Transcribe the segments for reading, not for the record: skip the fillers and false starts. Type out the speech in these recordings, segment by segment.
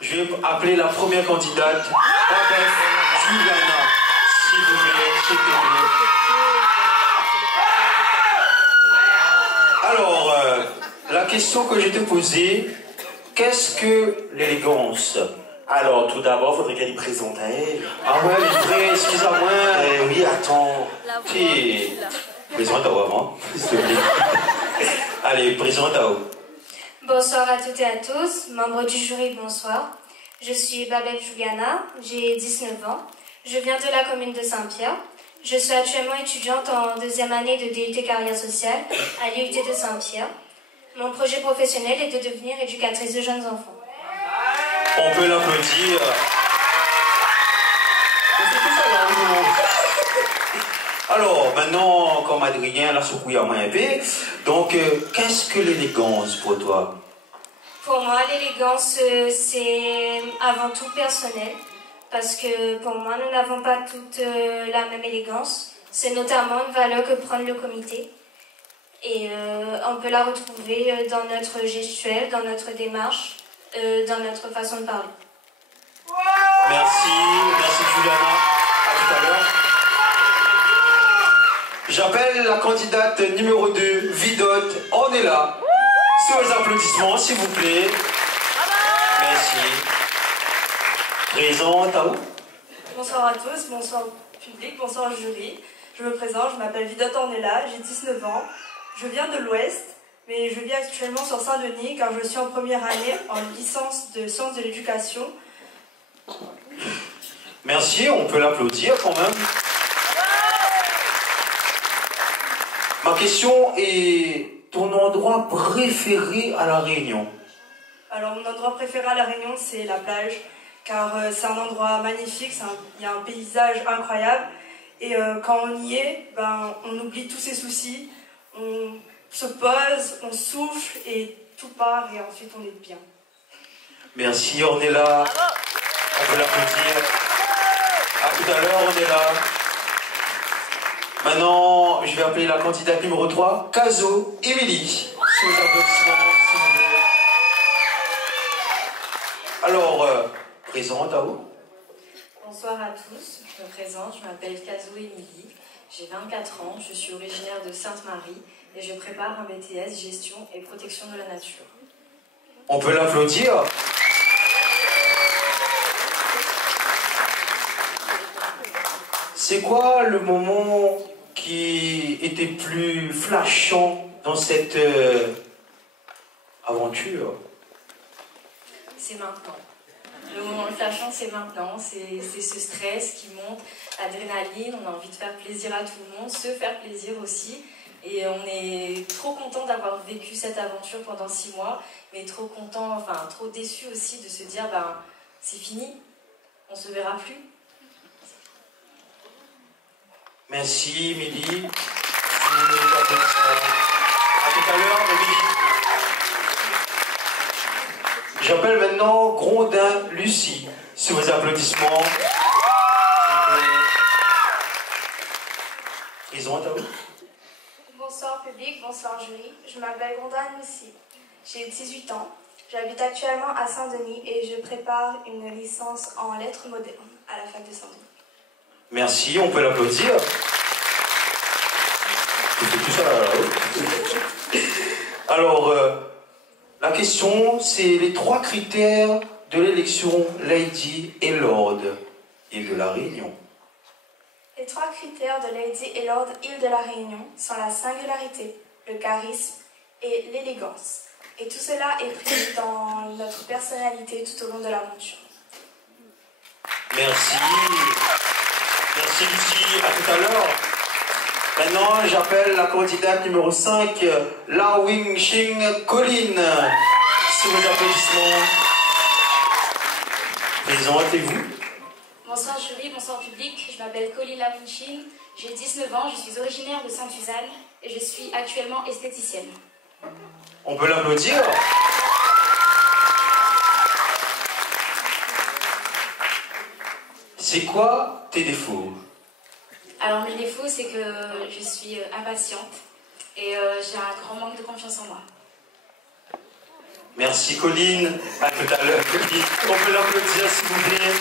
Je vais appeler la première candidate, Babette Juliana, s'il vous plaît, s'il te plaît. Alors, la question que je t'ai posée, qu'est-ce que l'élégance? Alors, tout d'abord, faudrait qu'elle y présente à elle. Ah ouais, mais vrai, excuse-moi. Oui, attends. Si, présente à moi, s'il te plaît. Allez, présente à vous. Bonsoir à toutes et à tous, membres du jury, bonsoir. Je suis Babette Juliana, j'ai 19 ans. Je viens de la commune de Saint-Pierre. Je suis actuellement étudiante en deuxième année de DUT Carrière Sociale à l'IUT de Saint-Pierre. Mon projet professionnel est de devenir éducatrice de jeunes enfants. On peut l'applaudir. Alors, maintenant, comme Adrien l'a secoué à main épée, donc, qu'est-ce que l'élégance pour toi? Pour moi, l'élégance, c'est avant tout personnel. Parce que pour moi, nous n'avons pas toutes la même élégance. C'est notamment une valeur que prend le comité. Et on peut la retrouver dans notre gestuelle, dans notre démarche, dans notre façon de parler. Merci Juliana. À tout à l'heure. J'appelle la candidate numéro 2, Vidotte. On est là. Sur les applaudissements, s'il vous plaît. Merci. Présente à vous. Bonsoir à tous, bonsoir public, bonsoir jury. Je me présente, je m'appelle Vidotte Ornella, j'ai 19 ans. Je viens de l'Ouest, mais je vis actuellement sur Saint-Denis car je suis en première année en licence de sciences de l'éducation. Merci, on peut l'applaudir quand même. Ma question est ton endroit préféré à La Réunion? Alors mon endroit préféré à La Réunion c'est la plage car c'est un endroit magnifique, il y a un paysage incroyable et quand on y est, ben, on oublie tous ses soucis, on se pose, on souffle et tout part et ensuite on est bien. Merci, on est là. On peut l'applaudir. À tout à l'heure, on est là. Maintenant, je vais appeler la candidate numéro 3, Caso Émilie. Sous les applaudissements, s'il vous plaît. Alors, présente à vous. Bonsoir à tous, je me présente, je m'appelle Caso Émilie, j'ai 24 ans, je suis originaire de Sainte-Marie et je prépare un BTS Gestion et Protection de la Nature. On peut l'applaudir. C'est quoi le moment qui était plus flashant dans cette aventure? C'est maintenant. Le moment flashant, c'est maintenant. C'est ce stress qui monte, l'adrénaline, on a envie de faire plaisir à tout le monde, se faire plaisir aussi. Et on est trop content d'avoir vécu cette aventure pendant 6 mois, mais trop content, enfin trop déçu aussi de se dire, ben, c'est fini, on se verra plus. Merci, Émilie. À tout à l'heure, Émilie. J'appelle maintenant Grondin Lucie. Sous vos applaudissements. Présente à vous. Bonsoir public, bonsoir jury. Je m'appelle Grondin Lucie. J'ai 18 ans. J'habite actuellement à Saint-Denis et je prépare une licence en lettres modernes à la fac de Saint-Denis. Merci, on peut l'applaudir. C'est tout ça là. Alors, la question, c'est les 3 critères de l'élection Lady et Lord Île de la Réunion. Les 3 critères de Lady et Lord Île de la Réunion sont la singularité, le charisme et l'élégance. Et tout cela est pris dans notre personnalité tout au long de l'aventure. Merci. Merci Lucie, à tout à l'heure. Maintenant, j'appelle la candidate numéro 5, La Wing Ching Colline. Sous vos applaudissements. Présentez-vous. Bonsoir jury, bonsoir public, je m'appelle Colline Lawinchin, j'ai 19 ans, je suis originaire de Sainte-Suzanne et je suis actuellement esthéticienne. On peut l'applaudir. C'est quoi tes défauts? Alors mes défauts, c'est que je suis impatiente et j'ai un grand manque de confiance en moi. Merci Colline. À tout à l'heure, Colline. On peut l'applaudir s'il vous plaît.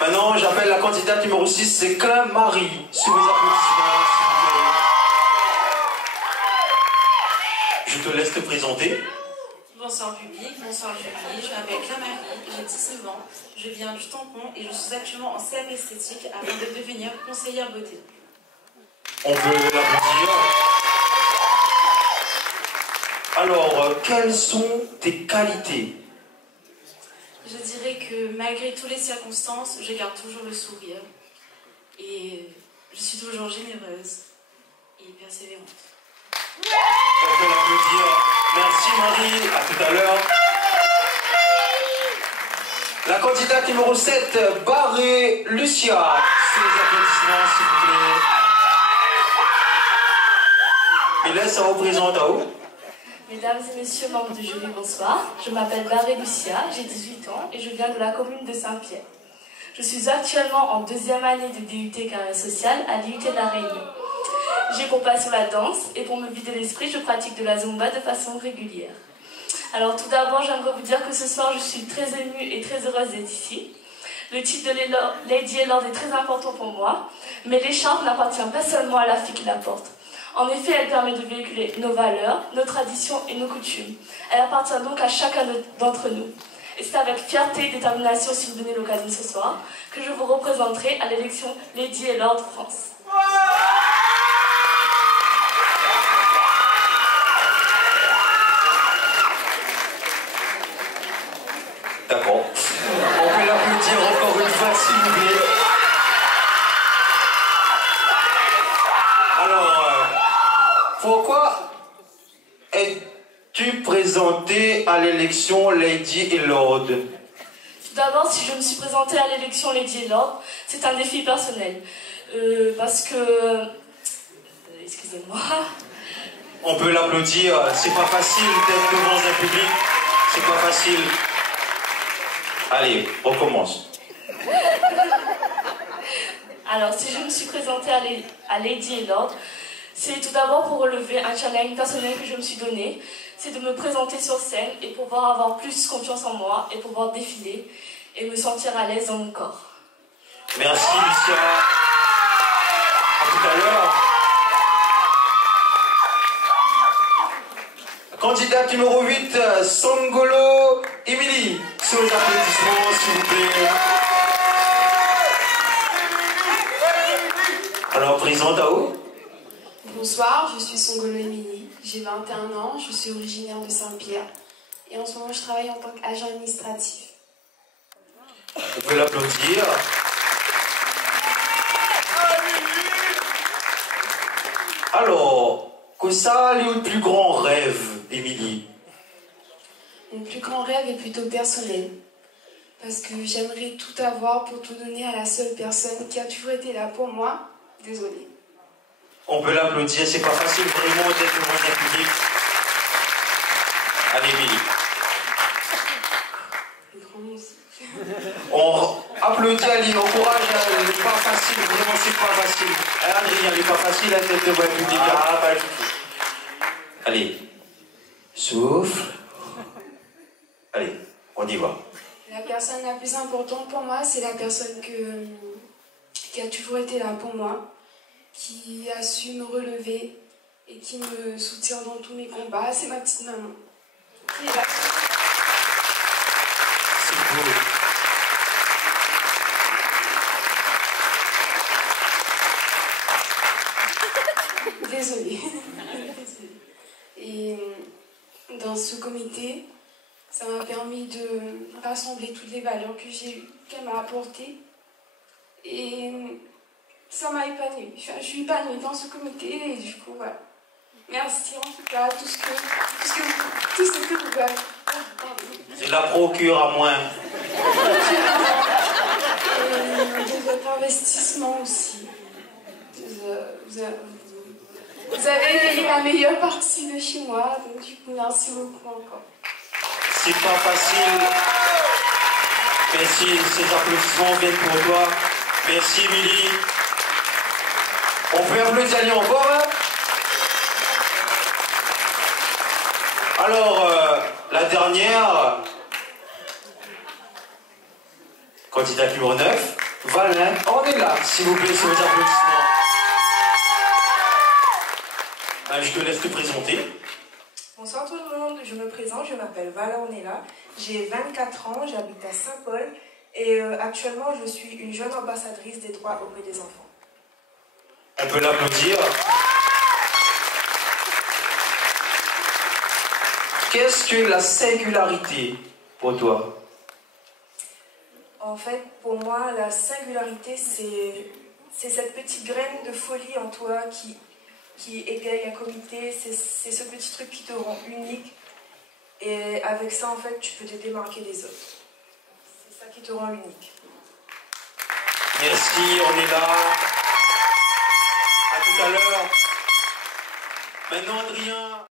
Maintenant, j'appelle la candidate numéro 6, c'est Claire-Marie. Sous vos applaudissements, s'il vous plaît. Je te laisse te présenter. Bonsoir public, bonsoir jury, je m'appelle Claire-Marie, j'ai 19 ans, je viens du Tampon et je suis actuellement en CAP esthétique avant de devenir conseillère beauté. On peut l'applaudir. Alors, quelles sont tes qualités? Je dirais que malgré toutes les circonstances, je garde toujours le sourire et je suis toujours généreuse et persévérante. On peut l'applaudir. Merci Marie, à tout à l'heure. La candidate numéro 7, Barré Lucia. Sous les applaudissements, s'il vous plaît. Il laisse un représentant à haut. Mesdames et messieurs membres du jury, bonsoir. Je m'appelle Barré Lucia, j'ai 18 ans et je viens de la commune de Saint-Pierre. Je suis actuellement en 2e année de DUT carrière sociale à l'IUT de la Réunion. J'ai pour passion la danse et pour me vider l'esprit, je pratique de la Zumba de façon régulière. Alors tout d'abord, j'aimerais vous dire que ce soir, je suis très émue et très heureuse d'être ici. Le titre de Lady Lord est très important pour moi, mais l'écharpe n'appartient pas seulement à la fille qui la porte. En effet, elle permet de véhiculer nos valeurs, nos traditions et nos coutumes. Elle appartient donc à chacun d'entre nous. Et c'est avec fierté et détermination, si vous donnez l'occasion ce soir, que je vous représenterai à l'élection Lady Lord France. D'accord. On peut l'applaudir encore une fois, s'il vous plaît. Alors, pourquoi es-tu présentée à l'élection Lady et Lord? Tout d'abord, si je me suis présentée à l'élection Lady et Lord, c'est un défi personnel. Parce que... excusez-moi. On peut l'applaudir. C'est pas facile d'être devant un public. C'est pas facile. Allez, on commence. Alors, si je me suis présentée à Lady et Lord, c'est tout d'abord pour relever un challenge personnel que je me suis donné. C'est de me présenter sur scène et pouvoir avoir plus confiance en moi et pouvoir défiler et me sentir à l'aise dans mon corps. Merci Lucia. À tout à l'heure. Candidate numéro 8, Songolo Emily. Sous les applaudissements, s'il vous plaît. Alors, présente à haut. Bonsoir, je suis Songolo Emily, j'ai 21 ans, je suis originaire de Saint-Pierre et en ce moment je travaille en tant qu'agent administratif. On peut l'applaudir. Alors, que ça est le plus grand rêve, Émilie? Mon plus grand rêve est plutôt personnel, parce que j'aimerais tout avoir pour tout donner à la seule personne qui a toujours été là pour moi. Désolée. On peut l'applaudir, c'est pas facile vraiment d'être devant un public. Allez, Émilie. On applaudit Ali, on encourage, elle n'est pas facile, vraiment c'est pas facile. Adrien, elle n'est pas facile à être devant un public. Ah, pas du tout. Allez, souffle. Allez, on y va. La personne la plus importante pour moi, c'est la personne qui a toujours été là pour moi, qui a su me relever et qui me soutient dans tous mes combats. C'est ma petite maman. Qui est là. C'est beau. Désolée. Et dans ce comité, ça m'a permis de rassembler toutes les valeurs que j'ai eues, qu'elle m'a apportées. Et ça m'a épanouie. Je suis épanouie dans ce comité et du coup, voilà. Merci en tout cas, tout ce que vous faites. Je la procure à moins. Et de votre investissement aussi. Vous avez payé la meilleure partie de chez moi, donc du coup, merci beaucoup encore. C'est pas facile. Merci, ces applaudissements viennent pour toi. Merci, Émilie. On peut applaudir Ali encore, hein? Alors, la dernière, candidat numéro 9, Valin Ornella, s'il vous plaît, sur vos applaudissements. Je te laisse te présenter. Bonsoir tout le monde, je me présente, je m'appelle Valin Ornella, j'ai 24 ans, j'habite à Saint-Paul et actuellement je suis une jeune ambassadrice des droits auprès des enfants. On peut l'applaudir. Qu'est-ce que la singularité pour toi? En fait, pour moi, la singularité, c'est cette petite graine de folie en toi qui égaye un comité, c'est ce petit truc qui te rend unique. Et avec ça, en fait, tu peux te démarquer des autres. C'est ça qui te rend unique. Merci, on est là. À tout à l'heure. Maintenant, Adrien.